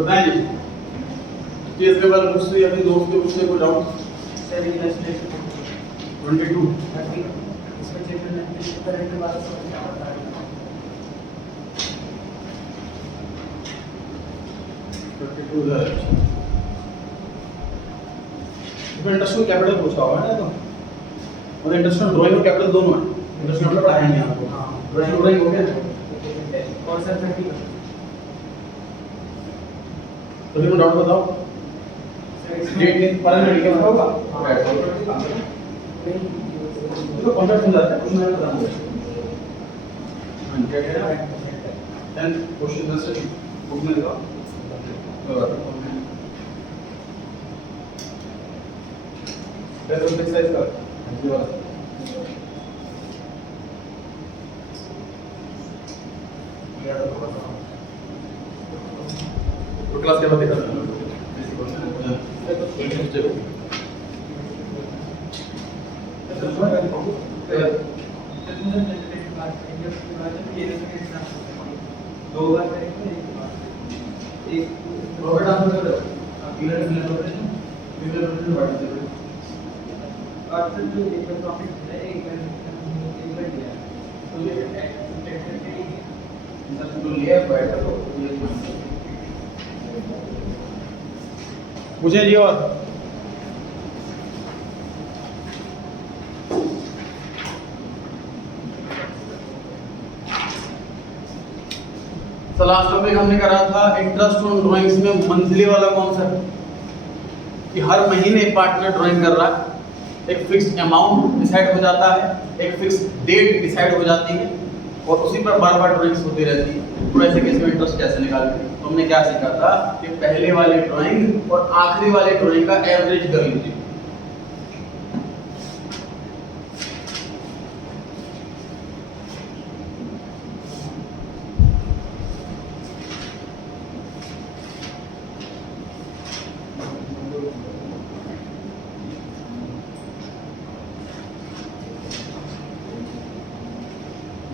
बताएं जी case paper मुझसे या फिर दोस्त के मुझसे कोई डाउट सर इलस्ट्रेशन 22 इसमें चेतन ने करंट वाला समझ में आता है 22 इधर है। इसमें इंटरनेशनल कैपिटल पूछा हुआ है ना तो और इंटरनेशनल ड्राइंग और कैपिटल दोनों है इंटरनेशनल मतलब पढ़ाएंगे आपको हाँ। इंटरनेशनल ड्राइंग हो गया कौन सा 30 तो फिर डाउट बताओ डेट नहीं पढ़ा नहीं लिखा होगा तो कॉन्सेप्ट समझ आता है कुछ नहीं पता मुझे देन क्वेश्चन आंसर बुक में देखो तो एक्सरसाइज कर तो क्लास के बाद देखा दो बार करेंगे एक रॉबर्ट आंसर कर दो इधर ऑपरेशन पार्टिसिपेट और फिर जो एक टॉपिक है एक बार दिया तो ये तो लिया बैठा तो मुझे जी और लास्ट टॉपिक हमने करा था इंटरेस्ट ऑन ड्राइंग्स में मंथली वाला कॉन्सेप्ट कि हर महीने पार्टनर ड्राइंग कर रहा है एक फिक्स्ड अमाउंट डिसाइड हो जाता है एक फिक्स्ड डेट डिसाइड हो जाती है और उसी पर बार बार ड्राइंग्स होती रहती है तो ऐसे केस में इंटरेस्ट कैसे निकालते हैं तो हमने क्या सीखा था कि पहले वाले ड्राइंग और आखिरी वाले ड्राइंग का एवरेज कर लीजिए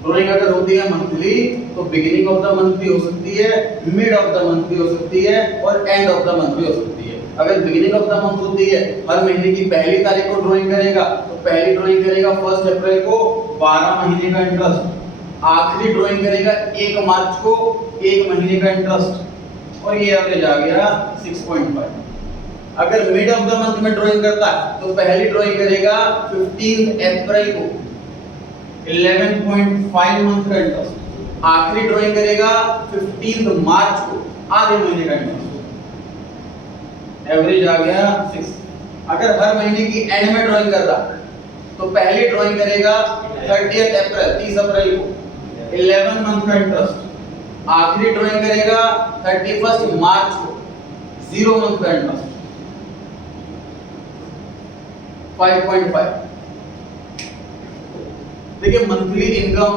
ड्राइंग अगर होती है मंथली तो बिगिनिंग ऑफ द मंथ भी हो सकती है मिड ऑफ द मंथ भी हो सकती है और एंड ऑफ द मंथ भी हो सकती है अगर बिगिनिंग ऑफ द मंथ होती है हर महीने की पहली तारीख को ड्राइंग करेगा तो पहली ड्राइंग करेगा 1 अप्रैल को 12 महीने का इंटरेस्ट आखिरी ड्राइंग करेगा 1 मार्च को 1 महीने का इंटरेस्ट और ये एवरेज आ गया 6.5 अगर मिड ऑफ द मंथ में ड्राइंग करता है तो पहली ड्राइंग करेगा 15 अप्रैल को 11.5 मंथ का इंटरेस्ट आखिरी ड्राइंग करेगा 15 मार्च को आधे महीने का इंटरेस्ट एवरेज आ गया 6 अगर हर महीने की एंड में ड्राइंग कर रहा है तो पहली ड्राइंग करेगा 30 अप्रैल 30 अप्रैल को 11 मंथ का इंटरेस्ट आखिरी ड्राइंग करेगा 31 मार्च को 0 मंथ का इंटरेस्ट 5.5 देखिए मंथली इनकम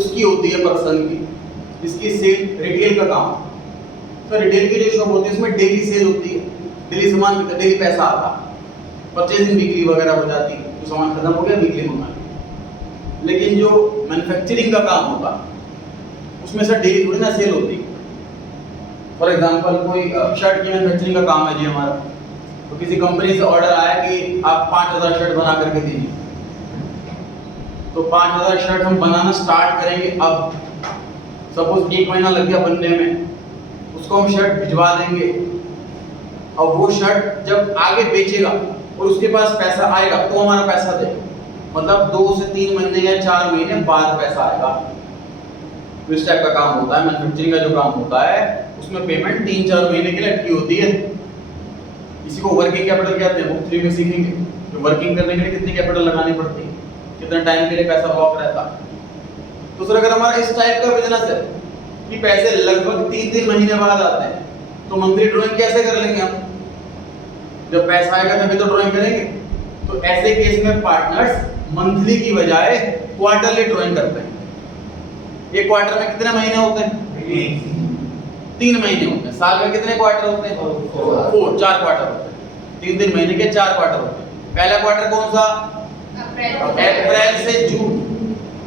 उसकी होती है पर्सन की इसकी सेल रिटेल का काम तो रिटेल की जो शॉप होती है उसमें डेली सेल होती है डेली सामान बिकता डेली पैसा आता परचेजिंग वीकली वगैरह हो जाती है तो सामान खत्म हो गया वीकली मंगा लेकिन जो मैन्युफैक्चरिंग का काम होता उसमें सर डेली थोड़ी ना सेल होती फॉर एग्जांपल कोई शर्ट की मैन्युफैक्चरिंग का काम है जी हमारा तो किसी कंपनी से ऑर्डर आया कि आप 5000 शर्ट बना करके दीजिए तो 5000 शर्ट हम बनाना स्टार्ट करेंगे अब सपोज 1 महीना लग गया बनने में उसको हम शर्ट भिजवा देंगे और वो शर्ट जब आगे बेचेगा और उसके पास पैसा आएगा तो हमारा पैसा देगा मतलब 2 से 3 महीने या 4 महीने बाद पैसा आएगा तो इस टाइप का काम होता है मैन्युफैक्चरिंग का जो काम होता है उसमें पेमेंट 3-4 महीने के लिए अटकी होती है इसी को वर्किंग कैपिटल कहते हैं बुक 3 में सीखेंगे तो वर्किंग करने के लिए कितनी कैपिटल लगानी पड़ती है कितना टाइम के लिए पैसा लॉक रहता है तो सर अगर हमारा इस टाइप का बिजनेस है कि पैसे लगभग 3-3 महीने बाद आते हैं तो मंथली ड्राइंग कैसे कर लेंगे हम जब पैसा आएगा तभी तो ड्राइंग करेंगे तो ऐसे केस में पार्टनर्स मंथली की बजाय क्वार्टरली ड्राइंग करते हैं एक क्वार्टर में कितने महीने होते हैं 3 महीने होते हैं साल में कितने क्वार्टर होते हैं 4 क्वार्टर होते हैं 3-3 महीने के 4 क्वार्टर होते हैं पहला क्वार्टर कौन सा अप्रैल से जून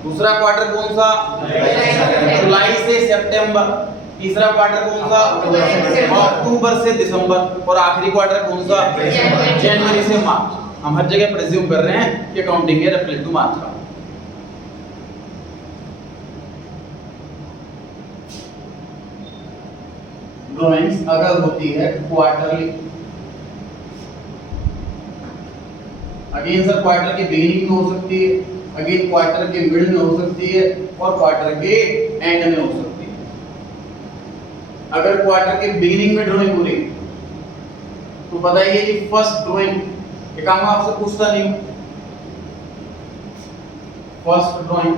दूसरा क्वार्टर कौन सा जुलाई से सितंबर तीसरा क्वार्टर कौन सा? अक्टूबर से दिसंबर। और आखिरी क्वार्टर कौन सा? जनवरी से मार्च। हम हर जगह प्रिज्यूम कर रहे हैं कि अकाउंटिंग ईयर अप्रैल टू मार्च का। ड्राइंग्स अगर होती है क्वार्टरली, अगेन सर क्वार्टर के बिगिनिंग में हो सकती है, अगेन क्वार्टर के मिड में हो सकती है, और क्वार्टर के एंड में हो सकती है। अगर क्वार्टर के बिगिनिंग में ड्राइंग हो रही तो बताइए कि फर्स्ट ड्राइंग, ये काम मैं आपसे पूछता नहीं हूं, फर्स्ट ड्राइंग,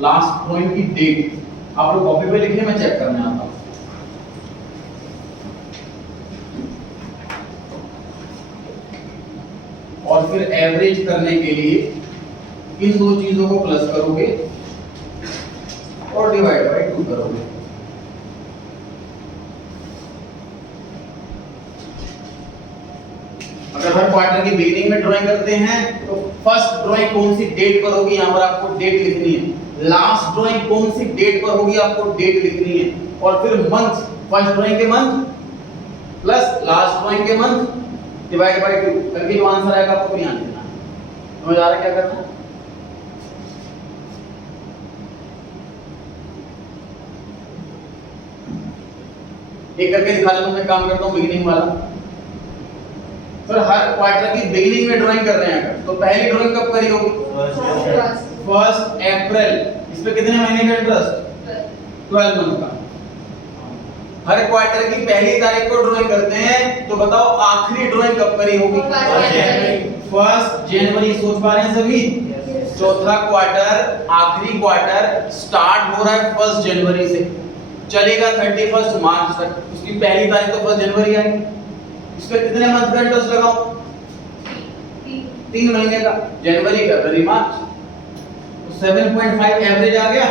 लास्ट ड्राइंग की डेट आप लोग कॉपी पे लिखे, मैं चेक करने आता हूं। और फिर एवरेज करने के लिए इन दो चीजों को प्लस करोगे और डिवाइड बाय 2 करोगे। अगर हर क्वार्टर की बिगिनिंग में ड्राइंग करते हैं तो फर्स्ट ड्राइंग कौन सी डेट पर होगी, यहां पर आपको डेट लिखनी है। लास्ट ड्राइंग कौन सी डेट पर होगी, आपको डेट लिखनी है। और फिर मंथ, फर्स्ट ड्राइंग के मंथ प्लस लास्ट ड्राइंग के मंथ डिवाइड बाय 2 करके जो आंसर आएगा आपको ध्यान देना है। समझ आ रहा है क्या करना है? एक करके दिखा देता हूं, मैं काम करता हूं बिगिनिंग वाला। फिर हर क्वार्टर की बिगिनिंग में ड्राइंग कर रहे हैं अगर, तो पहली ड्राइंग कब करी होगी? First April. इस पे कितने महीने का इंटरेस्ट? 12 मंथ का। हर क्वार्टर की पहली तारीख को ड्राइंग करते हैं, तो बताओ आखिरी ड्राइंग कब करी होगी? फर्स्ट जनवरी। सोच पा रहे हैं सभी? चौथा क्वार्टर, आखिरी क्वार्टर स्टार्ट हो रहा है 1 जनवरी से, चलेगा 31 मार्च तक। उसकी पहली तारीख तो 1 जनवरी आएगी। इसका कितने मंथ का इंटरेस्ट लगाओ? 3 महीने का, जनवरी फरवरी मार्च। तो 7.5 एवरेज आ गया।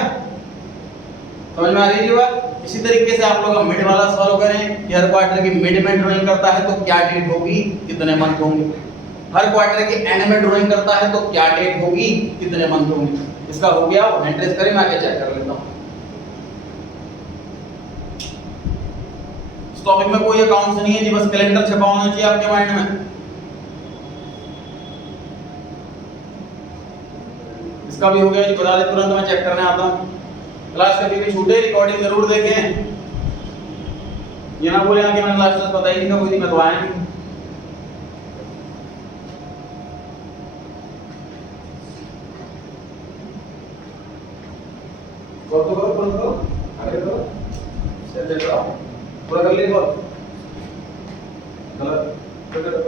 समझ में आ रही है बात? इसी तरीके से आप लोग मिड वाला सॉल्व करें कि हर क्वार्टर की मिड में ड्राइंग करता है तो क्या डेट होगी, कितने मंथ होंगे। हर क्वार्टर के एंड में ड्राइंग करता है तो क्या डेट होगी, कितने मंथ होंगे। इसका हो गया, हैंड रेस करें, मैं आगे चेक कर लेता हूं। इस टॉपिक में कोई अकाउंट्स नहीं है जी, बस कैलेंडर छपा होना चाहिए आपके माइंड में। इसका भी हो गया जी, बता दे तुरंत, मैं चेक करने आता हूं। क्लास कभी भी छूटे रिकॉर्डिंग जरूर देखें, ये ना बोले कि मैंने लास्ट क्लास पता ही नहीं था, कोई दिक्कत तो आया नहीं। करो आगे करो, से चल रहा पूरा कर ले। गलत करो,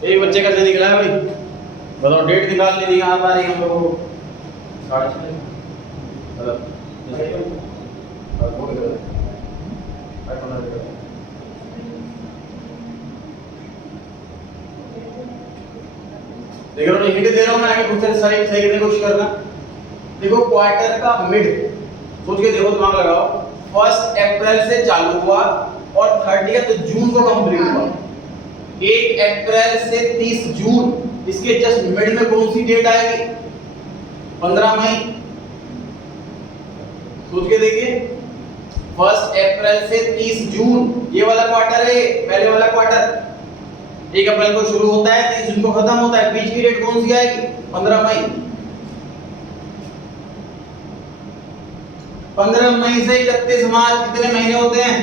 एक बच्चे का से निकला है भाई, बताओ डेट निकालनी नहीं आ पा रही हम लोगों को। 6:30 देखो मैं हिंट दे रहा हूं, मैं आगे खुद से सही करने की कोशिश करना। देखो क्वार्टर का मिड, सोच के देखो, दिमाग लगाओ। 1 अप्रैल से चालू हुआ और 30 जून को कंप्लीट हुआ। 1 अप्रैल से 30 जून, इसके जस्ट मिड में कौन सी डेट आएगी? 15 मई। सोच के देखिए, 1 अप्रैल से 30 जून, ये वाला क्वार्टर है, पहले वाला क्वार्टर। 1 अप्रैल को शुरू होता है, 30 जून को खत्म होता है। बीच की डेट कौन सी आएगी? 15 मई। 15 मई से 31 मार्च कितने महीने होते हैं?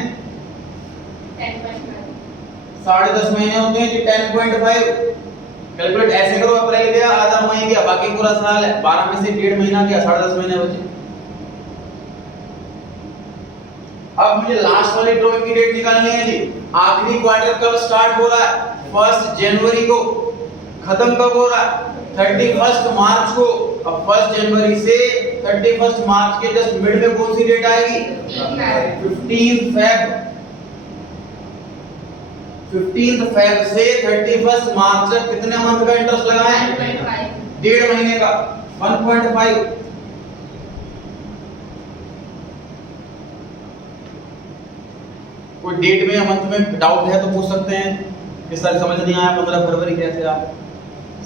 10.5 महीने होते हैं जी। 10.5 कैलकुलेट ऐसे करो, अप्रैल गया, आधा मई गया, बाकी पूरा साल है। 12 में से 1.5 महीना गया, 10.5 महीने बचे। अब मुझे लास्ट वाली ड्राइंग की डेट निकालनी है जी। आखिरी क्वार्टर कब स्टार्ट हो रहा है? 1 जनवरी को। खत्म कब हो रहा है? 31 मार्च को। अब 1 जनवरी से 31 मार्च के जस्ट मिड में कौन सी डेट आएगी? 15 फेब। 15 फेब से 31 मार्च तक कितने मंथ का इंटरेस्ट लगाएं? 1.5 महीने का 1.5। कोई डेट में या मंथ में डाउट है तो पूछ सकते हैं कि सर समझ नहीं आया 15 फरवरी कैसे आया,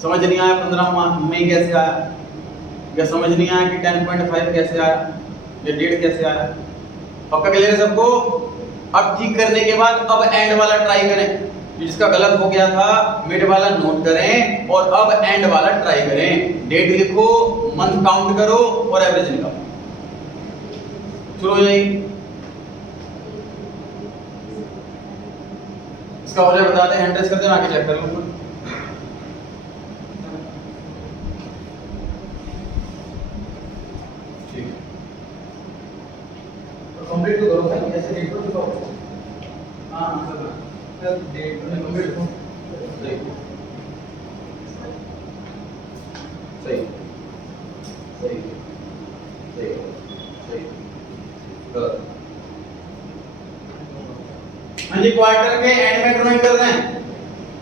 समझ नहीं आया 15 मई कैसे आया, या समझ नहीं आया कि 10.5 कैसे आया, या डेट कैसे आया। पक्का क्लियर है सबको? अब ठीक करने के बाद अब एंड वाला ट्राई करें। जिसका गलत हो गया था मिड वाला नोट करें और अब एंड वाला ट्राई करें। डेट लिखो, मंथ काउंट करो और एवरेज निकालो। शुरू हो जाएगी। इसका वजह बताते हैं, हैंड रेस करते हैं, आगे चेक कर लो। ठीक है, तो कंप्लीट तो करो भाई, ऐसे डेट को दिखाओ। हां सर, डेट में कंप्लीट करो। सही सही सही सही सही गलत। हाँ जी, क्वार्टर के एंड में ड्राइंग कर रहे हैं।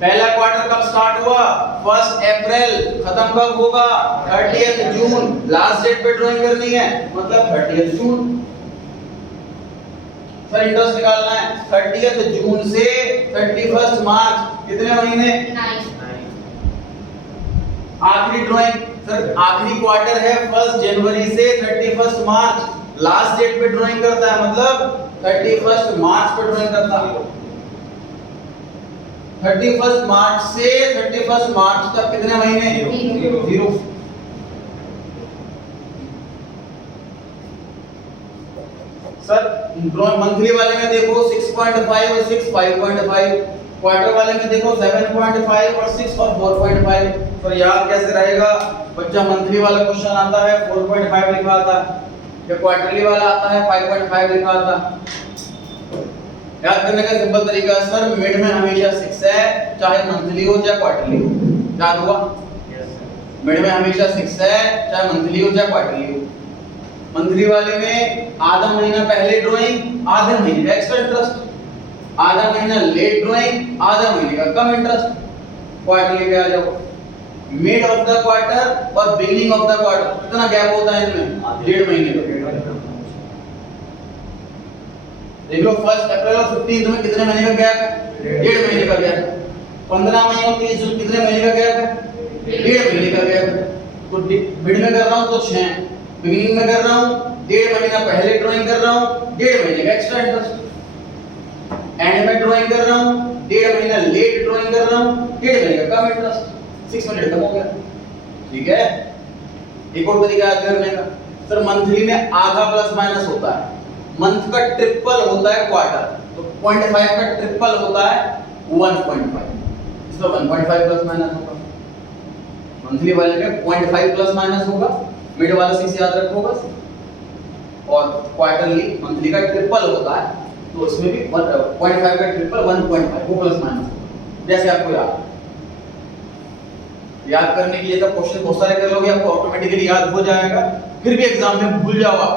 पहला क्वार्टर कब स्टार्ट हुआ? 1 अप्रैल। खत्म कब होगा? 30 जून। लास्ट डेट पे ड्राइंग करनी है, मतलब 30 जून। सर इंटरेस्ट निकालना है 30 जून से 31 मार्च, कितने महीने? 9। आखिरी ड्राइंग सर, आखिरी क्वार्टर है 1 जनवरी से 31 मार्च। लास्ट डेट पे ड्राइंग करता है, मतलब 31 मार्च पे ड्राइंग करता है। 31 मार्च से 31 मार्च तक कितने महीने? 0। सर मंथली वाले में देखो 6.5 और 6 5.5, क्वार्टर वाले में देखो 7.5 और 6 और 4.5। सर याद कैसे रहेगा? बच्चा मंथली वाला क्वेश्चन आता है 4.5 लिखा आता है, या क्वार्टरली वाला आता है 5.5 लिखा आता है। याद करने का सिंपल तरीका है सर, मिड में हमेशा 6 है, चाहे मंथली हो चाहे क्वार्टरली हो। याद हुआ? मिड में हमेशा 6 है, चाहे मंथली हो चाहे क्वार्टरली हो। मंथली वाले में आधा महीना पहले ड्राइंग, आधे महीने का एक्स्ट्रा इंटरेस्ट। आधा महीना लेट ड्राइंग, आधा महीने का कम इंटरेस्ट। क्वार्टरली पे आ जाओ, मिड ऑफ द क्वार्टर और बिगिनिंग ऑफ द क्वार्टर कितना गैप होता है इनमें? 1.5 महीने का। देख लो 1 अप्रैल और 15 में कितने महीने का गैप है? 1.5 महीने का गैप। 15 मई और 30 जून कितने महीने का गैप है? 1.5 महीने का गैप है। तो मिड में कर रहा हूं तो 6, बिगिनिंग में कर रहा हूं 1.5 महीना पहले ड्राइंग कर रहा हूं, 1.5 महीने का एक्स्ट्रा इंटरेस्ट। एंड में ड्राइंग कर रहा हूं 1.5 महीना लेट ड्राइंग कर रहा हूं, 1.5 महीने का कम इंटरेस्ट। 6 मिनट खत्म हो गया। ठीक है, एक और तरीका याद करने का सर, मंथली में आधा प्लस माइनस होता है, मंथ का ट्रिपल होता है क्वार्टर, तो 0.5 का ट्रिपल होता है 1.5। इसमें 1.5 प्लस माइनस होगा। मंथली वाले में 0.5 प्लस माइनस होगा, मिड वाला 6 याद रखो बस। और क्वार्टरली मंथली का ट्रिपल होता है, तो उसमें भी 0.5 का ट्रिपल 1.5 वो प्लस माइनस होगा। जैसे आपको याद करने के लिए तो क्वेश्चन बहुत सारे कर लोगे, आपको ऑटोमेटिकली याद हो जाएगा। फिर भी एग्जाम में भूल जाओ आप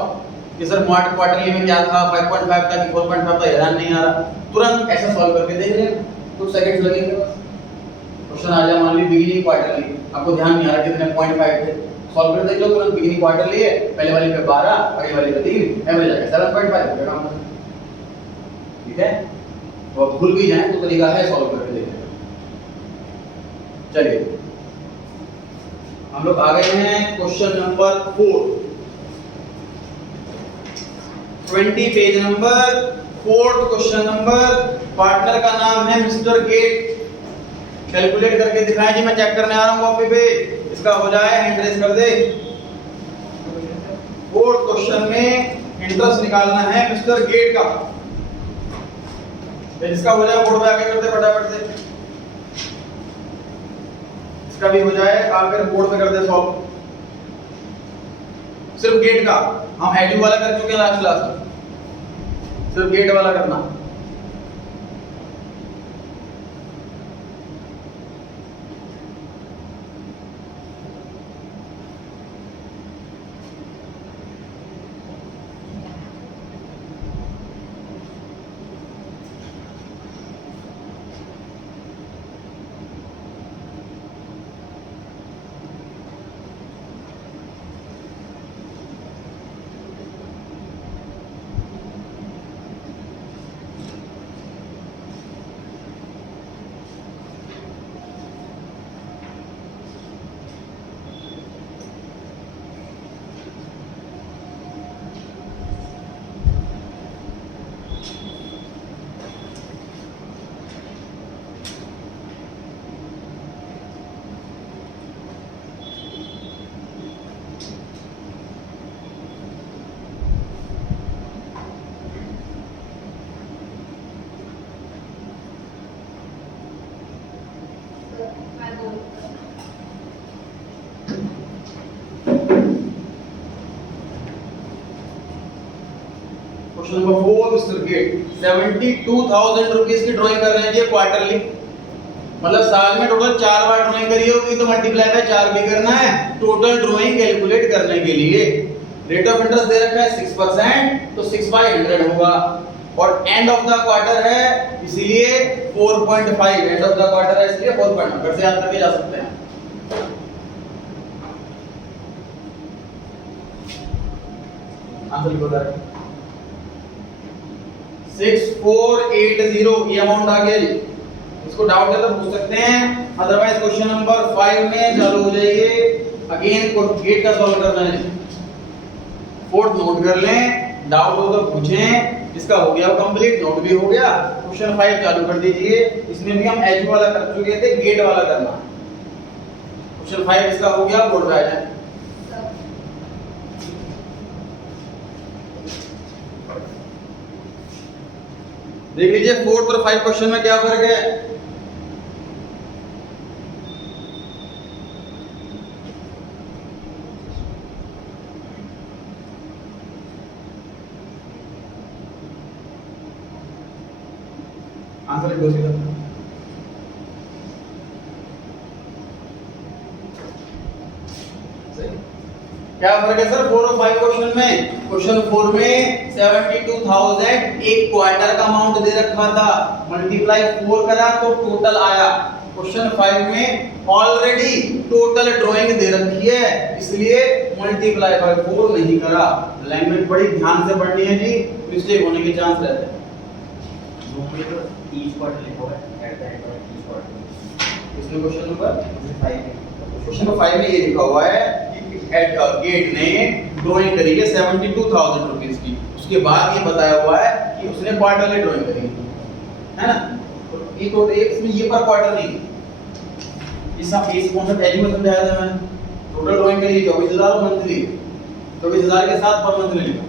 कि सर क्वार्टरली में क्या था, 5.5 था कि 4.5 था, ध्यान नहीं आ रहा, तुरंत ऐसा सॉल्व करके देख लेना, कुछ सेकंड्स लगेंगे बस। क्वेश्चन आ जाए मान ली बिगिनिंग क्वार्टरली, आपको ध्यान नहीं आ रहा कितने 0.5 थे, सॉल्व कर देख लो तुरंत। बिगिनिंग क्वार्टरली है, पहले वाले पे 12, अगले वाले पे 3, एवरेज आ गया 7.5 का काम। ठीक है, तो भूल भी जाए तो तरीका है सॉल्व करके देखने का। चलिए हम लोग आ गए हैं question number 4, 20 page number 4, question number. Partner का नाम है मिस्टर गेट। कैलकुलेट करके दिखाएं जी, मैं चेक करने आ रहा हूं कॉपी पे। इसका हो जाए, हैंड रेस कर दे। 4 क्वेश्चन में इंटरेस्ट निकालना है मिस्टर गेट का। इसका हो जाए, बोर्ड पे आके कर दे फटाफट से। इसका भी हो जाए, आकर बोर्ड पे कर दे सॉल्व। सिर्फ गेट का हम एडू वाला कर चुके हैं लास्ट क्लास में। सिर्फ गेट वाला करना। Question number 4 mister gate 72,000 rupees की ड्राइंग कर रहे हैं जी क्वार्टरली, मतलब साल में टोटल 4 बार ड्राइंग करी होगी तो मल्टीप्लाई बाय 4 भी करना है टोटल ड्राइंग कैलकुलेट करने के लिए। रेट ऑफ इंटरेस्ट दे रखा है 6%, तो 6/100 होगा और एंड ऑफ द क्वार्टर है इसलिए 4.5, एंड ऑफ द क्वार्टर है इसलिए 4.5 घर से याद करके जा सकते हैं। आंसर लिखो जरा 6480 ये अमाउंट आ गया जी। इसको डाउट है तो पूछ सकते हैं, अदरवाइज क्वेश्चन नंबर 5 में चालू हो जाइए। अगेन गेट का सॉल्व करना है, फोर्थ नोट कर लें, डाउट हो तो पूछें। इसका हो गया कंप्लीट, नोट भी हो गया। क्वेश्चन 5 चालू कर दीजिए। इसमें भी हम एज वाला कर चुके थे, गेट वाला करना। क्वेश्चन 5 इसका हो गया, बोर्ड पे आ जाए। देख लीजिए 4th और 5 क्वेश्चन में क्या फर्क है। आंसर लिख दो सीधा। क्या फर्क है सर 4 और 5 क्वेश्चन में? क्वेश्चन 4 में 72,000 एक क्वार्टर का अमाउंट दे रखा था, मल्टीप्लाई 4 करा तो टोटल आया। क्वेश्चन 5 में ऑलरेडी टोटल ड्राइंग दे रखी है इसलिए मल्टीप्लाई बाय 4 नहीं करा। लैंग्वेज बड़ी ध्यान से पढ़नी है जी, मिस्टेक होने के चांस रहते हैं। ईच क्वार्टर लिखा हुआ है at the end of each quarter. इसमें क्वेश्चन नंबर 5 क्वेश्चन नंबर 5 में ये लिखा हुआ है कि गेट ने ड्राइंग करी है 72,000 रुपीस की, उसके बाद ये बताया हुआ है कि उसने क्वार्टरली ड्राइंग करी है ना। तो ये टोटल एक इसमें ये पर क्वार्टर नहीं, इस कॉन्सेप्ट एजुकेशन समझाया था मैंने। टोटल ड्राइंग करी 24,000 मंथली, 24,000 के साथ पर मंथली लिखा।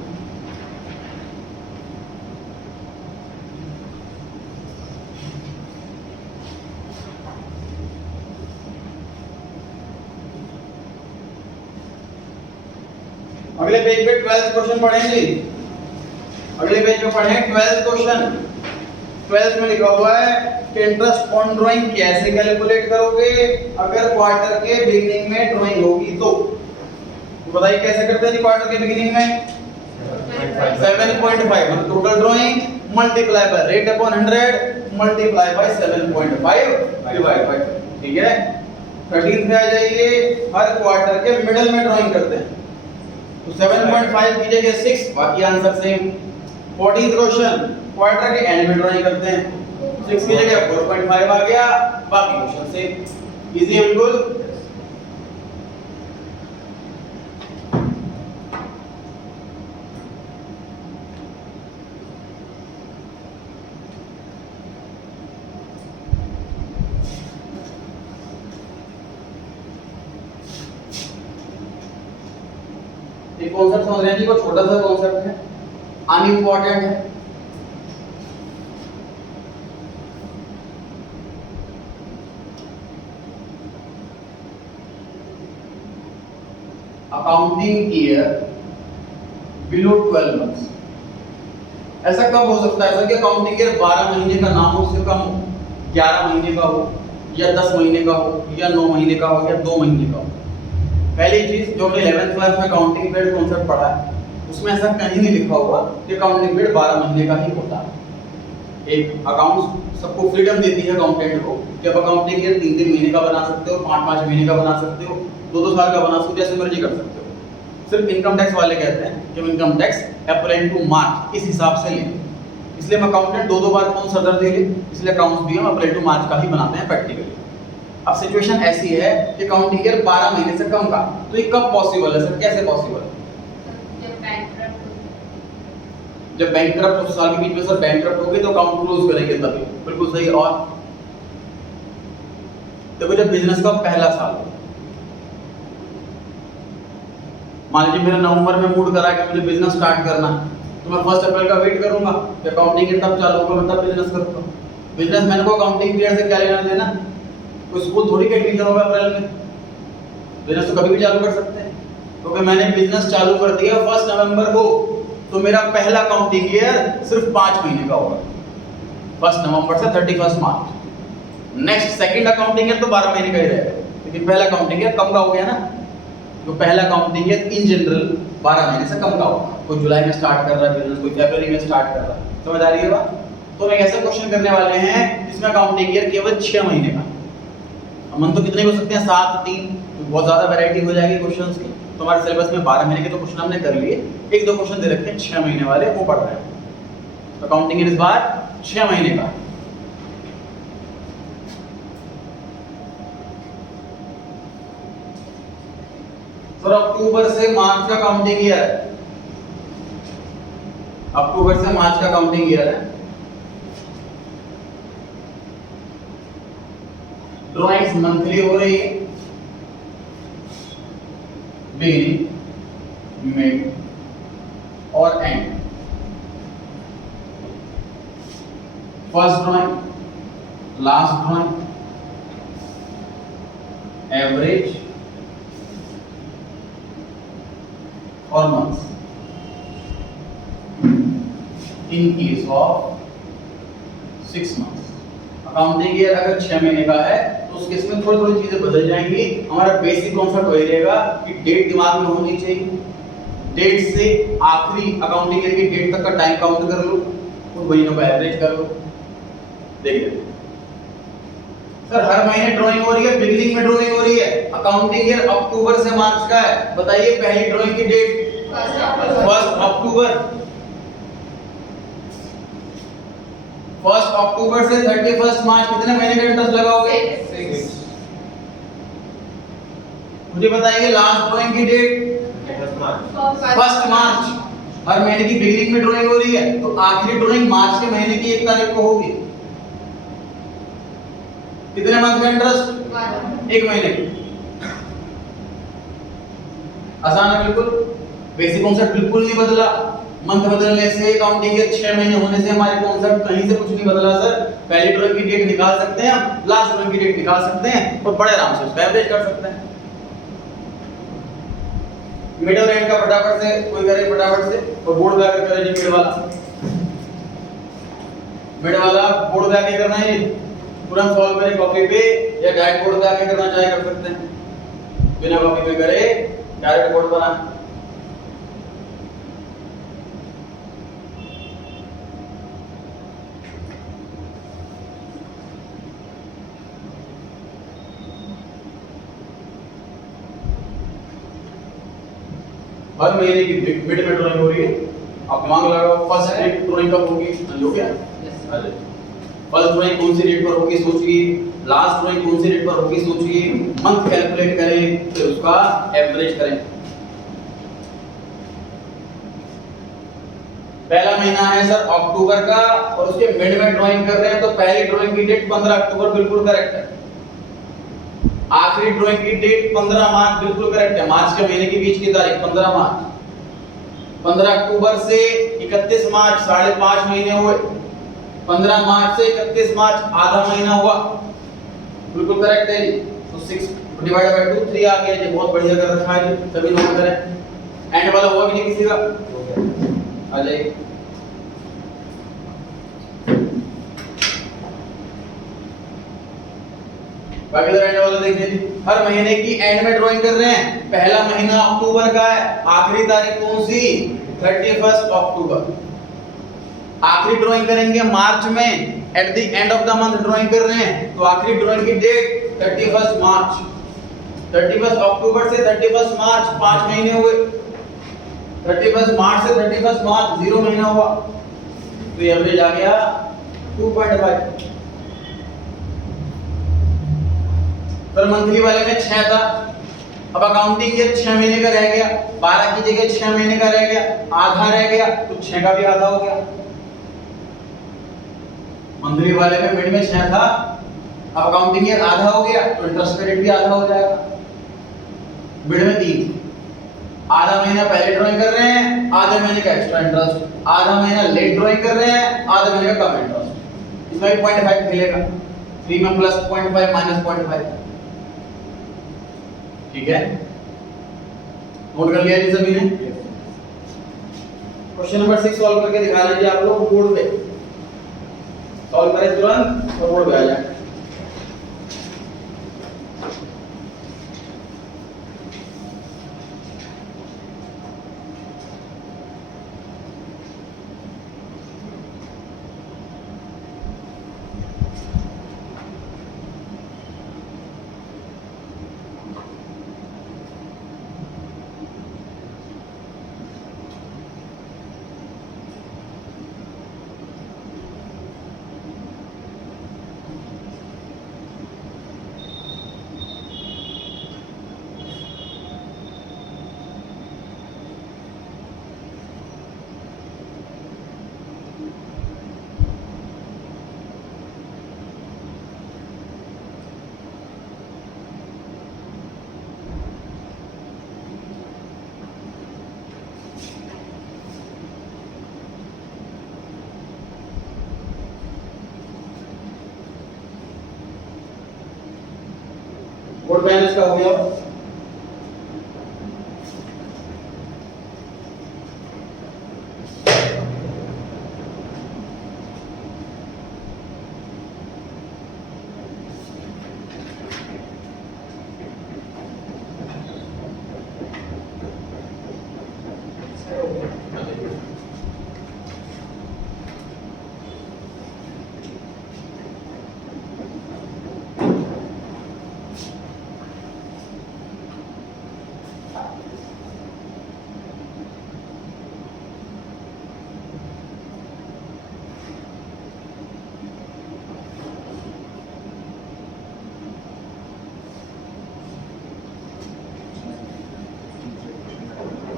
अगले पेज पे 12th क्वेश्चन पढ़ेंगे। अगले पेज पे पढ़ें 12th क्वेश्चन। 12th में लिखा हुआ है कि इंटरेस्ट ऑन ड्राइंग कैसे कैलकुलेट करोगे अगर क्वार्टर के बिगिनिंग में ड्राइंग होगी तो बताइए कैसे करते हैं क्वार्टर के बिगिनिंग में 7.5 मतलब total drawing multiply by rate upon 100 multiply by 7.5 divide by, ठीक है। 13th पे आ जाइए, हर क्वार्टर के मिडिल में ड्राइंग करते हैं तो 7.5 की जगह 6, बाकी answer same. 14th question quarter के एंड में ड्राइंग करते हैं, 6 की जगह 4.5 आ गया, बाकी क्वेश्चन सेम। इजी है बिल्कुल। ये कॉन्सेप्ट समझ रहे हैं जी, वो छोटा सा कॉन्सेप्ट है, अनइम्पोर्टेंट है। अकाउंटिंग ईयर बिलो 12 मंथ्स, ऐसा कब हो सकता है? ऐसा कि अकाउंटिंग ईयर 12 महीने का ना हो, उससे कम हो, 11 महीने का हो, या 10 महीने का हो, या 9 महीने का हो, या 2 महीने का हो। पहली चीज, जो हमने 11th क्लास में अकाउंटिंग पीरियड कॉन्सेप्ट पढ़ा है, उसमें ऐसा कहीं नहीं लिखा हुआ कि अकाउंटिंग पीरियड 12 महीने का ही होता है। एक अकाउंट सबको फ्रीडम देती है अकाउंटेंट को कि अब अकाउंटिंग ईयर 3-3 महीने का बना सकते हो, 5-5 महीने का बना सकते हो, 2-2 साल का बना सकते हो, जैसे मर्जी कर सकते हो। सिर्फ इनकम टैक्स वाले कहते हैं कि इनकम टैक्स अप्रैल टू मार्च इस हिसाब से लें, इसलिए हम अकाउंटेंट 2-2 बार कौन सा दर्द दे, इसलिए अकाउंट्स भी हम अप्रैल टू मार्च का ही बनाते हैं प्रैक्टिकली। अब सिचुएशन ऐसी है कि अकाउंटिंग ईयर 12 महीने से कम का, तो ये कब पॉसिबल है सर, कैसे पॉसिबल है? जब बैंकक्रप्ट उस साल के बीच में सर बैंकक्रप्ट हो गए तो अकाउंट क्लोज करेंगे तभी, बिल्कुल सही। और देखो जब बिजनेस का पहला साल, मान लीजिए मेरा नवंबर में मूड करा कि मुझे बिजनेस स्टार्ट करना है, तो मैं 1 अप्रैल का वेट करूंगा कि अकाउंटिंग ईयर तब चालू होगा, मैं तब बिजनेस करूंगा। बिजनेसमैन को अकाउंटिंग पीरियड से क्या लेना देना? कोई स्कूल थोड़ी का एडमिशन होगा अप्रैल में, बिजनेस तो कभी भी चालू कर सकते हैं। क्योंकि मैंने बिजनेस चालू कर दिया 1 नवंबर को, तो मेरा पहला अकाउंटिंग ईयर सिर्फ 5 महीने का होगा, 1 नवंबर से 31 मार्च। नेक्स्ट सेकंड अकाउंटिंग ईयर तो 12 महीने का ही रहेगा, लेकिन पहला अकाउंटिंग ईयर कम का हो गया ना। तो पहला अकाउंटिंग ईयर इन जनरल 12 महीने से कम का होगा। कोई जुलाई में स्टार्ट कर रहा है बिजनेस, कोई फरवरी में स्टार्ट कर रहा है, समझ आ रही है बात? तो हम एक ऐसा क्वेश्चन करने वाले हैं जिसमें अकाउंटिंग ईयर केवल 6 महीने का। मन तो कितने हो सकते हैं? 7, 3, बहुत ज्यादा वैरायटी हो जाएगी क्वेश्चंस की। तो हमारे सिलेबस में 12 महीने के तो क्वेश्चन हमने कर लिए, 1-2 क्वेश्चन दे रखे हैं 6 महीने वाले, वो पढ़ रहे हैं। अकाउंटिंग ईयर इस बार 6 महीने का। सर अक्टूबर से मार्च का अकाउंटिंग ईयर है, अक्टूबर से मार्च का अकाउंटिंग ईयर है। ड्राइंग्स मंथली हो रही है, बिगिनिंग, मिड और end. First drawing, last drawing, average और months. In case of 6 months. Accounting year अगर 6 महीने का है तो उस केस में थोड़ी थोड़ी चीजें बदल जाएंगी। हमारा बेसिक कॉन्सेप्ट वही रहेगा कि डेट दिमाग में होनी चाहिए, डेट से आखिरी अकाउंटिंग ईयर की डेट तक का टाइम काउंट कर लो, उन महीनों का एवरेज कर लो। देखिए सर हर महीने ड्राइंग हो रही है, बिगिनिंग में ड्राइंग हो रही है। अकाउंटिंग ईयर अक्टूबर से मार्च का है, बताइए पहली ड्राइंग की डेट 1 अक्टूबर। 1 अक्टूबर से 31 मार्च कितने महीने का इंटरेस्ट लगाओगे? 6। मुझे बताइए लास्ट ड्राइंग की डेट 1 मार्च। हर महीने की बिगिनिंग में ड्राइंग हो रही है तो आखिरी ड्राइंग मार्च के महीने की 1 तारीख को होगी। कितने मंथ का इंटरेस्ट? 1 महीने की। आसान है बिल्कुल, बेसिक कॉन्सेप्ट बिल्कुल नहीं बदला। मंथ बदलने से, अकाउंटिंग के 6 महीने होने से हमारे कॉन्सेप्ट कहीं से कुछ नहीं बदला सर। पहली ड्राइंग की डेट निकाल सकते हैं हम, लास्ट ड्राइंग की डेट निकाल सकते हैं और बड़े आराम से उसका एवरेज कर सकते हैं। मिड और एंड का फटाफट से कोई करे, फटाफट से, और बोर्ड पे आकर करे जी। मिड वाला बोर्ड पे आके करना है, तुरंत सॉल्व करें कॉपी पे, या डायरेक्ट बोर्ड पे आके करना चाहे कर सकते हैं। बिना कॉपी पे करे डायरेक्ट बोर्ड पर आना। हर महीने की मिड में ड्राइंग हो रही है, आप दिमाग लगाओ। फर्स्ट डेट ड्राइंग कब होगी? हो गया? फर्स्ट ड्राइंग कौन सी डेट पर होगी सोचिए, लास्ट ड्राइंग कौन सी डेट पर होगी सोचिए, मंथ कैलकुलेट करें, फिर उसका एवरेज करें। पहला महीना है सर अक्टूबर का और उसके मिड में ड्राइंग कर रहे हैं, तो पहली ड्राइंग की डेट 15 अक्टूबर बिल्कुल करेक्ट है। आखिरी ड्राइंग की डेट 15 मार्च बिल्कुल करेक्ट है। मार्च के महीने के बीच की तारीख 15 मार्च। 15 अक्टूबर से 31 मार्च 5.5 महीने हुए। 15 मार्च से 31 मार्च आधा महीना हुआ, बिल्कुल करेक्ट है जी। तो 6 डिवाइड बाय 2 3 आ गया जी, बहुत बढ़िया कर रखा है जी, सभी नोट करें। एंड वाला हुआ कि नहीं किसी का? आ जाइए। बाकी तो एंड वाला देखिए जी, हर महीने की एंड में ड्राइंग कर रहे हैं। पहला महीना अक्टूबर का है, आखिरी तारीख कौन सी? 31 अक्टूबर। आखिरी ड्राइंग करेंगे मार्च में, at the end of the month drawing कर रहे हैं, तो आखिरी ड्राइंग की डेट 31 मार्च। 31 अक्टूबर से 31 मार्च 5 महीने हुए। 31 मार्च से 31 मार्च 0 महीना हुआ, तो एवरेज आ गया 2.5। पर मंथली वाले में 6 था। अब अकाउंटिंग ईयर 6 महीने का रह गया, 12 की जगह 6 महीने का रह गया, आधा रह गया, तो 6 का भी आधा हो गया। मंथली वाले में मिड में 6 था, अब अकाउंटिंग ईयर आधा हो गया, तो इंटरेस्ट का रेट भी आधा हो जाएगा। मिड में 3, आधा महीना पहले ड्राइंग कर रहे हैं, आधे महीने का एक्स्ट्रा इंटरेस्ट, आधा महीना लेट ड्राइंग कर रहे हैं, आधे महीने का कम इंटरेस्ट। इसमें भी 0.5 मिलेगा, 3 में प्लस 0.5 माइनस 0.5। ठीक है, नोट कर लिया जी सभी ने? क्वेश्चन नंबर 6 सॉल्व करके दिखा दीजिए आप लोग बोर्ड पे। सॉल्व करें तुरंत और बोर्ड पे आ जाए। बोर्ड बैलेंस का हो गया।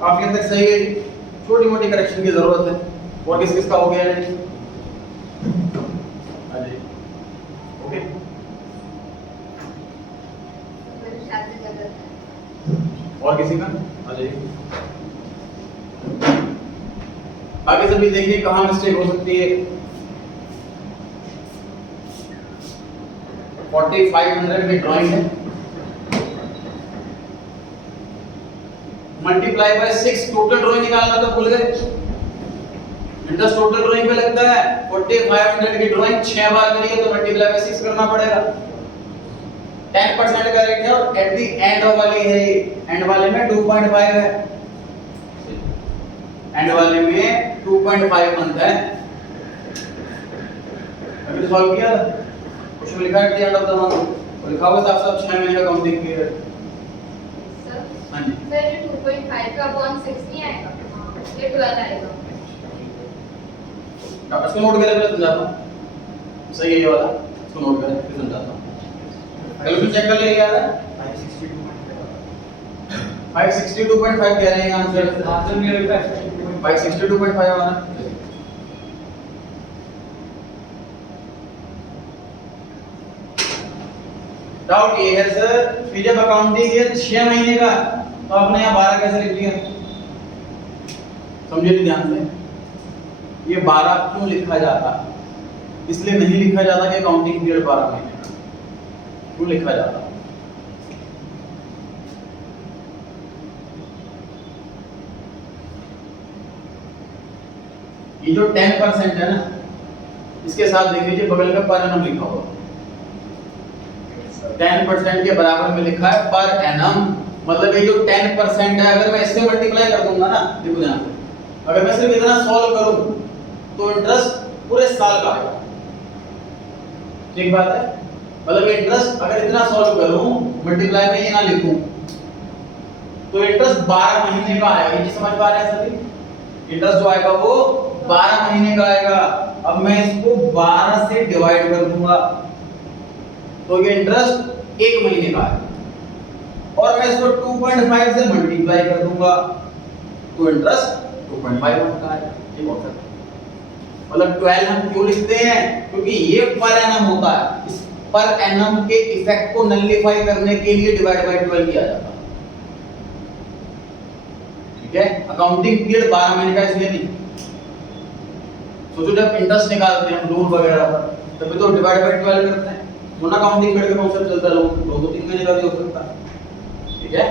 काफी हद तक सही है, छोटी मोटी करेक्शन की जरूरत है। और किस किस का हो गया है? अजय ओके, और किसी का? अजय बाकी सभी देखिए कहाँ मिस्टेक हो सकती है। 4500 की ड्राइंग है, मल्टीप्लाई बाय 6 टोटल ड्राइंग निकालना तो भूल गए। इंटरेस्ट टोटल ड्राइंग पे लगता है, 4500 की ड्राइंग 6 बार करिए तो मल्टीप्लाई बाय 6 करना पड़ेगा। 10% का रेट है और एट द एंड वाली है, एंड वाले में 2.5 है, एंड वाले में 2.5 मंथ है। अभी सॉल्व किया था, कुछ लिखा है at the end of the month, लिखा हुआ था सब 6 महीने का काउंटिंग पीरियड। हाँ जी सर ये 2.5 का अपॉन 6 नहीं आएगा, ये 12 आएगा। आप इसको नोट करें, मैं समझाता हूँ। सही है ये वाला, इसको नोट करें फिर समझाता हूँ। कैलकुलेशन चेक कर ले, याद है 562.5 कह रहे हैं आंसर। आंसर में 562.5 आना। डाउट ये है सर कि जब अकाउंटिंग ईयर 6 महीने का, तो आपने यहाँ 12 कैसे लिख दिया? समझिए ध्यान से, ये 12 क्यों लिखा जाता? इसलिए नहीं लिखा जाता कि अकाउंटिंग पीरियड 12 महीने का। क्यों लिखा जाता? ये जो 10% है ना, इसके साथ देख लीजिए बगल में पर एनम लिखा हुआ, 10% के बराबर में लिखा है पर एनम, मतलब ये जो 10% है अगर मैं इससे मल्टीप्लाई कर दूंगा ना, देखो ध्यान से, अगर मैं सिर्फ इतना सॉल्व करूं तो इंटरेस्ट पूरे साल का आएगा। ठीक बात है, मतलब इंटरेस्ट अगर इतना सॉल्व करूं, मल्टीप्लाई में ये ना लिखूं, तो इंटरेस्ट 12 महीने का आएगा। ये समझ पा रहे हैं सभी? इंटरेस्ट जो आएगा वो 12 महीने का आएगा। अब मैं इसको 12 से डिवाइड कर दूंगा तो ये इंटरेस्ट 1 महीने का है, और मैं इसको 2.5 से मल्टीप्लाई कर दूंगा तो इंटरेस्ट 2.5 का है। ठीक हो सकता है, मतलब 12 हम क्यों लिखते हैं? क्योंकि ये पर एनम होता है, इस पर एनम के इफेक्ट को नलिफाई करने के लिए डिवाइड बाय 12 किया जाता है। ठीक है, अकाउंटिंग पीरियड 12 महीने का इसलिए नहीं। सोचो जब इंटरेस्ट निकालते हैं लोन वगैरह पर, तभी तो डिवाइड बाय 12 करते हैं, तो ना अकाउंटिंग पीरियड का कॉन्सेप्ट चलता है, लोन 2-3 महीने का भी हो सकता है। ठीक है,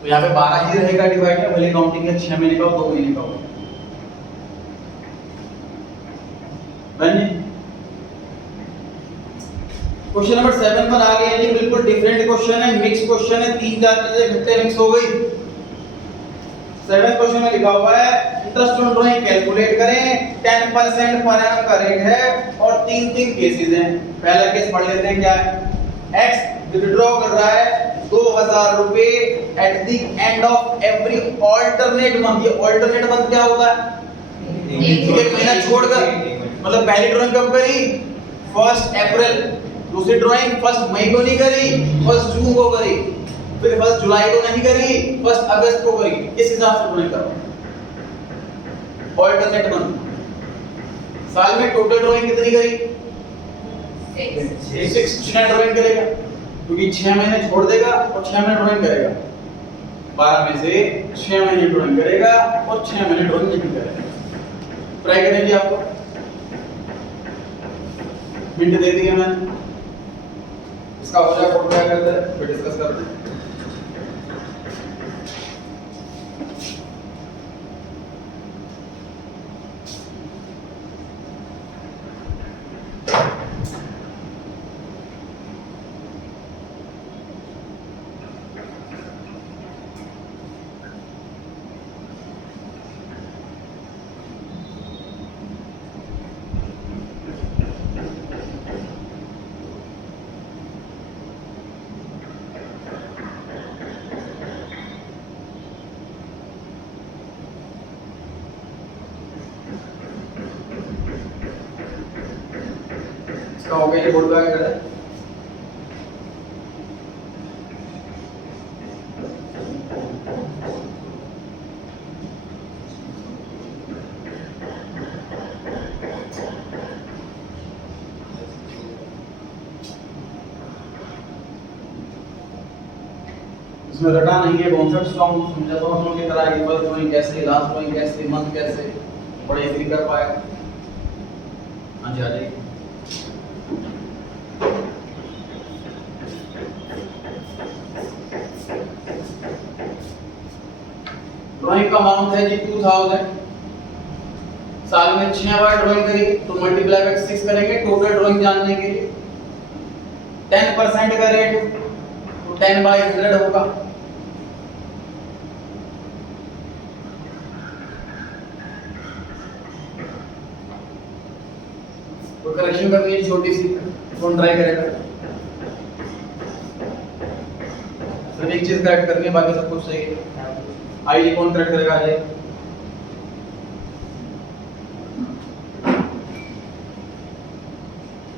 तो यहाँ पे 12 ही रहेगा डिवाइड में, भले अकाउंटिंग का 6 महीने का हो 2 महीने का हो। क्वेश्चन नंबर 7 पर आ गए हैं जी, बिल्कुल डिफरेंट क्वेश्चन है, मिक्स क्वेश्चन है, 3-4 चीजें इकट्ठे मिक्स हो गई। 7 क्वेश्चन में लिखा हुआ है इंटरेस्ट ऑन ड्राइंग कैलकुलेट करें, 10% पर एनम का रेट है और 3 केसेस हैं। पहला केस पढ़ लेते हैं, क्या है? एक्स विथड्रॉ कर रहा है 2000 रुपए at the end of every alternate month. ये ऑल्टरनेट मंथ क्या होता है? एक महीना छोड़कर, मतलब पहली ड्राइंग कब करी? 1 अप्रैल। दूसरी ड्राइंग 1 मई को नहीं करी, 1 जून को करी, फिर 1 जुलाई को नहीं करी, 1 अगस्त को करी। इस हिसाब से ड्राइंग करो, ऑल्टरनेट मंथ। साल में टोटल ड्राइंग कितनी करी? 6 ड्राइंग करेगा, क्योंकि 6 महीने छोड़ देगा और 6 महीने ड्राइंग करेगा। 12 में से 6 महीने ड्राइंग करेगा और 6 महीने ड्राइंग नहीं करेगा। ट्राई करें जी, आपको हिंट दे दिया मैंने, इसका हो जाए फोटो क्या करते हैं, फिर डिस्कस करते हैं। हो गया ये बोर्ड पे आकर है। इसमें रटा नहीं है कॉन्सेप्ट, सॉन्ग समझाता हूं की तरह ये फर्स्ट ड्राइंग कैसे, लास्ट ड्राइंग कैसे, मंथ कैसे, बड़े इजीली कर पाएगा। हाँ जी, आ जाइए। ड्राइंग का अमाउंट है जी 2000। साल में 6 बार ड्राइंग करेंगे तो मल्टीप्लाई बाय 6 करेंगे टोटल ड्राइंग जानने के लिए। 10% का रेट तो 10/100 होगा। तो करेक्शन करनी है छोटी सी, कौन ट्राई करेगा? सिर्फ एक चीज करेक्ट करनी है, बाकी सब कुछ सही है। आइए कौन करेक्ट करेगा? आ जाइए।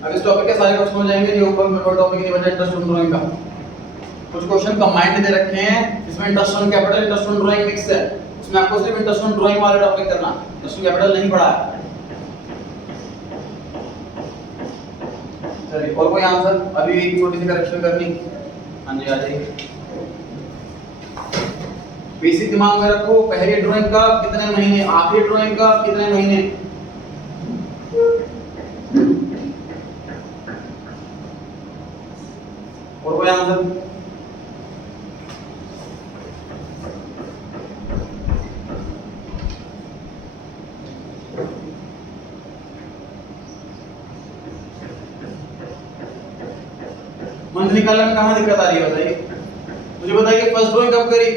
अब इस टॉपिक के सारे क्वेश्चन हो जाएंगे जो ऊपर में टॉपिक नहीं बचा इंटरेस्ट ऑन ड्राइंग का। कुछ क्वेश्चन कंबाइंड दे रखे हैं, इसमें interest on capital, interest on drawing mix है। उसमें आपको सिर्फ इंटरेस्ट ऑन ड्राइंग वाला टॉपिक करना, इंटरेस्ट ऑन कैपिटल नहीं पढ़ा है। चलिए, और कोई आंसर? अभी एक छोटी सी करेक्शन करनी। हाँ जी, आ जाइए। बेसिक दिमाग में रखो, पहली ड्राइंग का कितने महीने, आखिरी ड्राइंग का कितने महीने। और कोई आंसर? मंथ निकालने में कहाँ दिक्कत आ रही है बताइए? मुझे बताइए फर्स्ट ड्राइंग कब करी?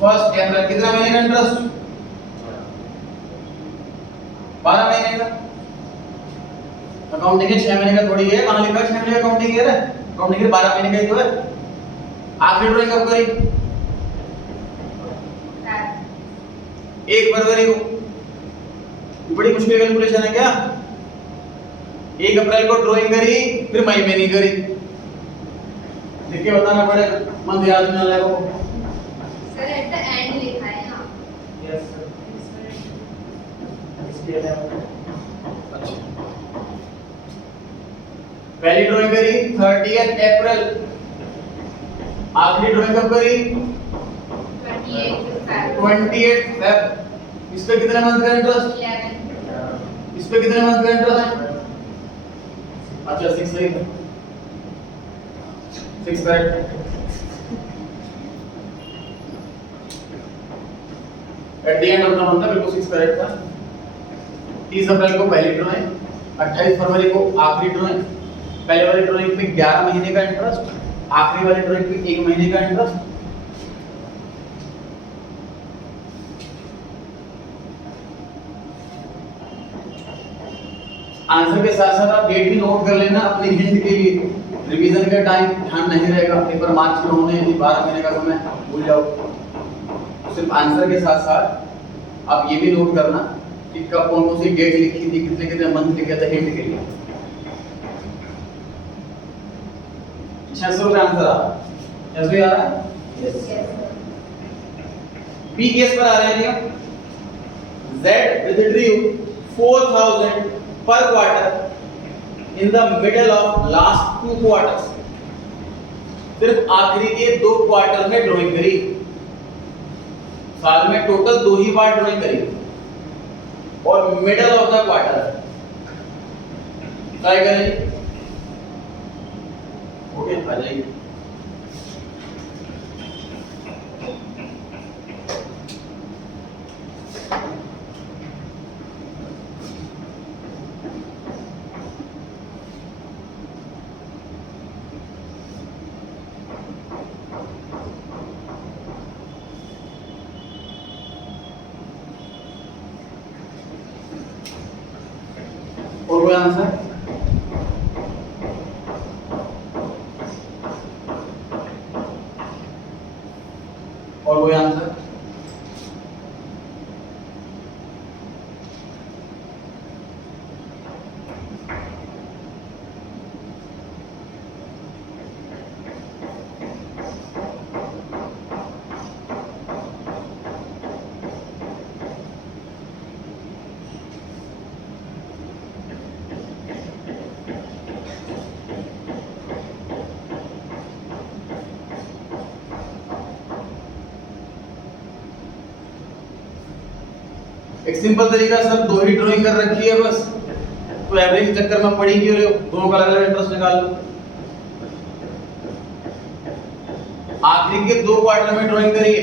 First April. कितना महीने का इंटरेस्ट? 12 महीने का। अकाउंटिंग के 6 महीने का थोड़ी है, कहाँ लिखा है 6 महीने का अकाउंटिंग है रे? अकाउंटिंग के 12 महीने का ही तो है। आखिरी ड्राइंग कब करी? 1 फरवरी को। बड़ी मुश्किल कैलकुलेशन है क्या? 1 अप्रैल को ड्राइंग करी, फिर मई में नहीं करी। लिख के बताना पड़ेगा, मंथ याद नहीं आ रहा है। सर एट द एंड लिखा है यहाँ। यस सर इसके अलावा अच्छा, पहली ड्राइंग करी 30 अप्रैल, आखिरी ड्राइंग कब करी? 28 फेब। इस पे कितने मंथ का इंटरेस्ट? 11 इस पे कितने मंथ का इंटरेस्ट? अच्छा 6 सही है, 6 correct. At the end of the month बिल्कुल 6 करेक्ट था। 30 अप्रैल को पहली ड्राइंग, 28 फरवरी को आखिरी ड्राइंग। पहले वाली ड्राइंग पे 11 महीने का इंटरेस्ट, आखिरी वाली ड्राइंग पे 1 महीने का इंटरेस्ट। आंसर के साथ साथ आप डेट भी नोट कर लेना अपने हिंट के लिए। रिवीजन का टाइम ध्यान नहीं रहेगा, पेपर मार्च में होने यदि 12 महीने का समय भूल जाओ। सिर्फ आंसर के साथ साथ आप ये भी नोट करना कि कब कौन कौन सी डेट लिखी थी, कितने कितने मंथ लिखे थे हिंट के लिए। 600 का आंसर आ रहा है, 600 आ रहा है। बी केस पर आ रहे हैं जी। Z withdrew 4000 per quarter in the middle of last 2 quarters। सिर्फ आखिरी के 2 क्वार्टर में ड्राइंग करी, साल में टोटल 2 ही बार ड्राइंग करी और middle of the quarter. Try करें, ओके आ जाइए। और कोई आंसर? और कोई आंसर? एक सिंपल तरीका सर, 2 ही ड्राइंग कर रखी है बस, तो एवरेज चक्कर में पड़ी क्यों रहे हो? दोनों का अलग अलग इंटरेस्ट निकाल लो। आखिरी के 2 क्वार्टर में ड्राइंग करिए।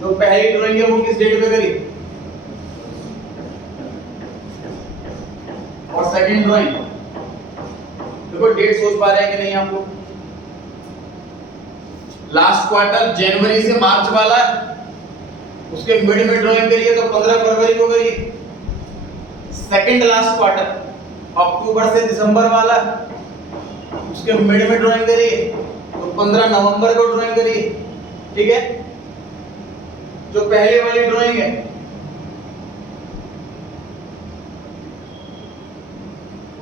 जो पहली ड्राइंग है वो किस डेट पे करी? और सेकंड ड्राइंग देखो डेट सोच पा रहे हैं कि नहीं आप लोग? लास्ट क्वार्टर जनवरी से मार्च वाला है, उसके मिड में ड्राइंग करिए तो 15 फरवरी को करिए। सेकंड लास्ट क्वार्टर अक्टूबर से दिसंबर वाला, उसके मिड में ड्राइंग करिए तो 15 नवंबर को ड्राइंग करिए। ठीक है, जो पहले वाली ड्राइंग है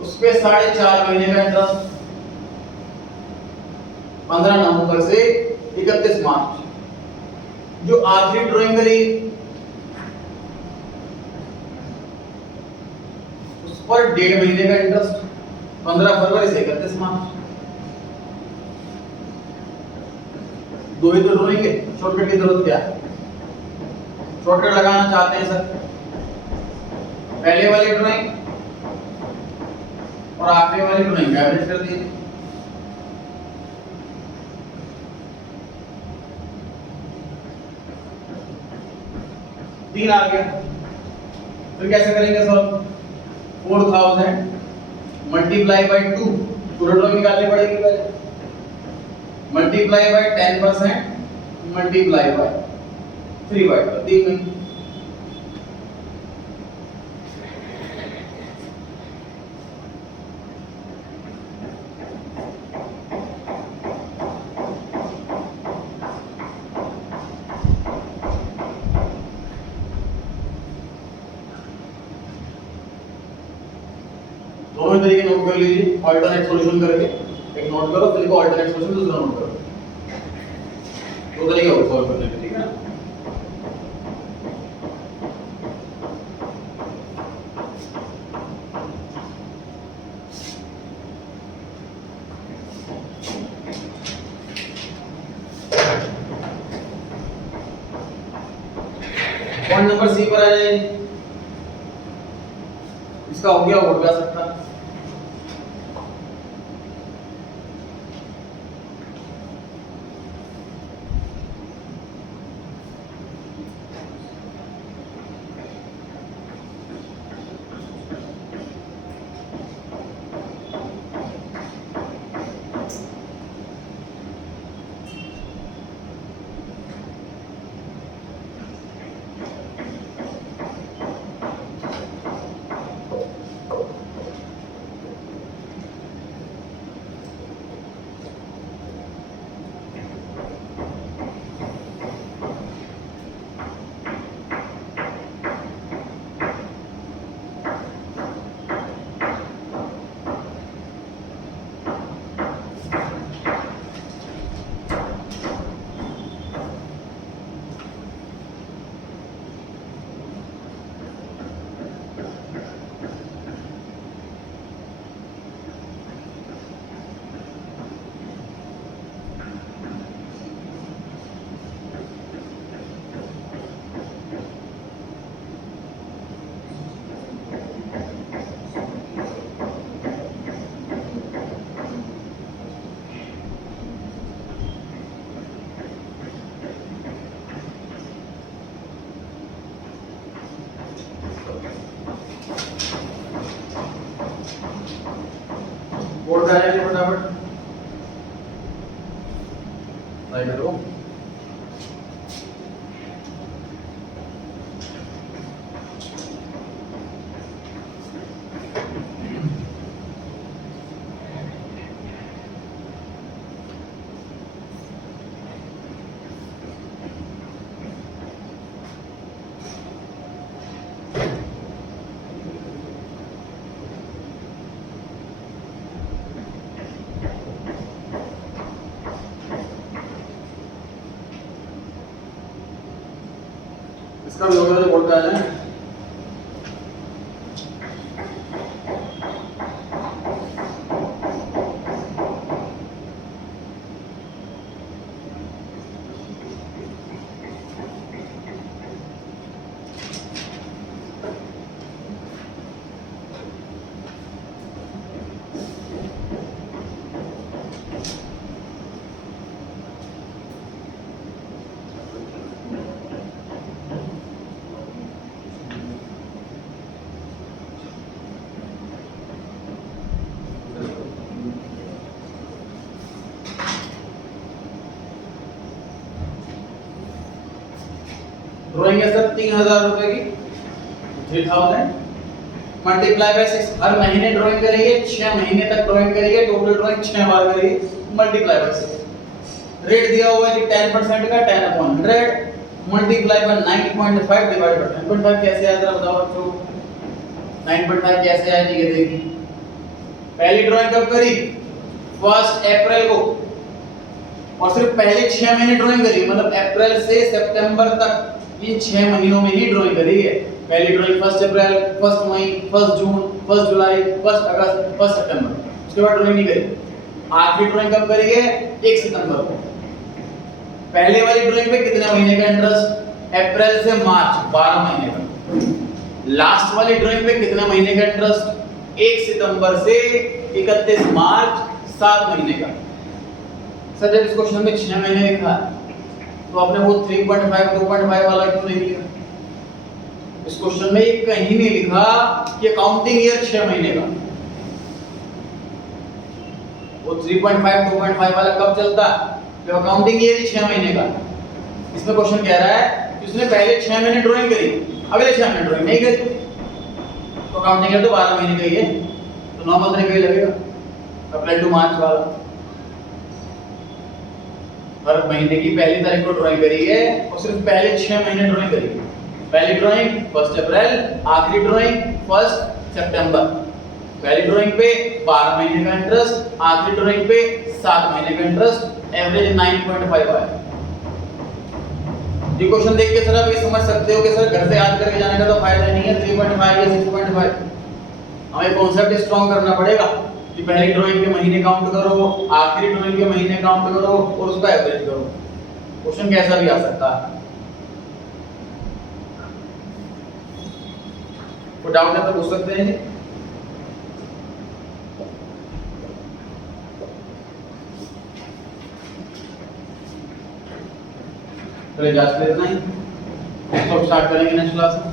उस पे 4.5 महीने का इंटरेस्ट, 15 नवंबर से 31 मार्च। जो आखिरी ड्राइंग करी उस पर 1.5 महीने का इंटरेस्ट, 15 फरवरी से 31 मार्च। 2 ही तो ड्राइंग है, शॉर्टकट की जरूरत क्या है? शॉर्टकट लगाना चाहते हैं सर, पहले वाली ड्राइंग और आखिरी वाली ड्राइंग का एवरेज कर दीजिए। तीन आ गया, फिर कैसे करेंगे सर? 4000 × मल्टीप्लाई बाय 2, पूरा ड्राइंग निकालनी पड़ेगी पहले, मल्टीप्लाई बाय 10%, मल्टीप्लाई बाय 3/12, 3 महीने। दोनों तरीके नोट कर लीजिए, ऑल्टरनेट सॉल्यूशन करके, एक नोट करो फिर को ऑल्टरनेट सॉल्यूशन दूसरा नोट करो, दो तरीके और सॉल्व करने के, ठीक है ना। पॉइंट नंबर सी पर आ जाइए, इसका हो गया और क्या सकता है। बोर्ड पे आ जाइए फटाफट, राइट करो। इसका भी होगा जो बोलता है ना, ड्राइंग है सर 3000 रुपए की, 3000 मल्टीप्लाई बाय 6, हर महीने ड्राइंग करिए, 6 महीने तक ड्राइंग करिए, टोटल ड्राइंग 6 बार करिए, मल्टीप्लाई बाय 6। रेट दिया हुआ है जी 10% का 10/100, मल्टीप्लाई बाय 9.5 डिवाइड बाय 10.5 कैसे आया जरा बताओ बच्चों, 9.5 कैसे आया ये देखिए। पहली ड्राइंग कब करी? 1 अप्रैल को, और सिर्फ पहले 6 महीने ड्राइंग करी, मतलब अप्रैल से सितंबर तक इन 6 महीनों में ही ड्राइंग करी है। पहली ड्राइंग 1 अप्रैल, 1 मई, 1 जून, 1 जुलाई, 1 अगस्त, 1 सितंबर, उसके बाद ड्राइंग नहीं करी। आखिरी ड्राइंग कब करी है? 1 सितंबर को। पहले वाली ड्राइंग पे कितने महीने का इंटरेस्ट? अप्रैल से मार्च, 12 महीने का। लास्ट वाली ड्राइंग पे कितने महीने का इंटरेस्ट? 1 सितंबर से 31 मार्च, 7 महीने का। सर जब इस क्वेश्चन में 6 महीने लिखा है तो आपने वो 3.5 2.5 वाला क्यों नहीं लिखा? इस क्वेश्चन में ये कहीं नहीं लिखा कि काउंटिंग ईयर 6 महीने का। वो 3.5 2.5 वाला कब चलता है? जब अकाउंटिंग ईयर ही 6 महीने का। इसमें क्वेश्चन कह रहा है कि उसने पहले 6 महीने ड्राइंग करी, अगले 6 महीने ड्राइंग नहीं करी, तो अकाउंटिंग ईयर तो 12 महीने का ही है, तो नॉर्मल तरीके ही लगेगा अप्रैल टू मार्च वाला। हर महीने की पहली तारीख को ड्राइंग करी है और सिर्फ पहले 6 महीने ड्राइंग करी है। पहली ड्राइंग 1 अप्रैल, आखिरी ड्राइंग 1 सितंबर। पहली ड्राइंग पे 12 महीने का इंटरेस्ट, आखिरी ड्राइंग पे 7 महीने का इंटरेस्ट, एवरेज 9.5 आया। ये क्वेश्चन देख के सर आप ये समझ सकते हो कि सर घर से याद करके जाने का तो फायदा नहीं है 3.5 या 6.5। हमें कॉन्सेप्ट स्ट्रॉन्ग करना पड़ेगा कि पहली ड्राइंग के महीने काउंट करो, आखिरी ड्राइंग के महीने काउंट करो और उसका एवरेज करो। क्वेश्चन कैसा भी आ सकता है। कोई डाउट है तो पूछ सकते हैं जी। चलिए जांच कर इतना ही, तो स्टार्ट करेंगे नेक्स्ट क्लास में।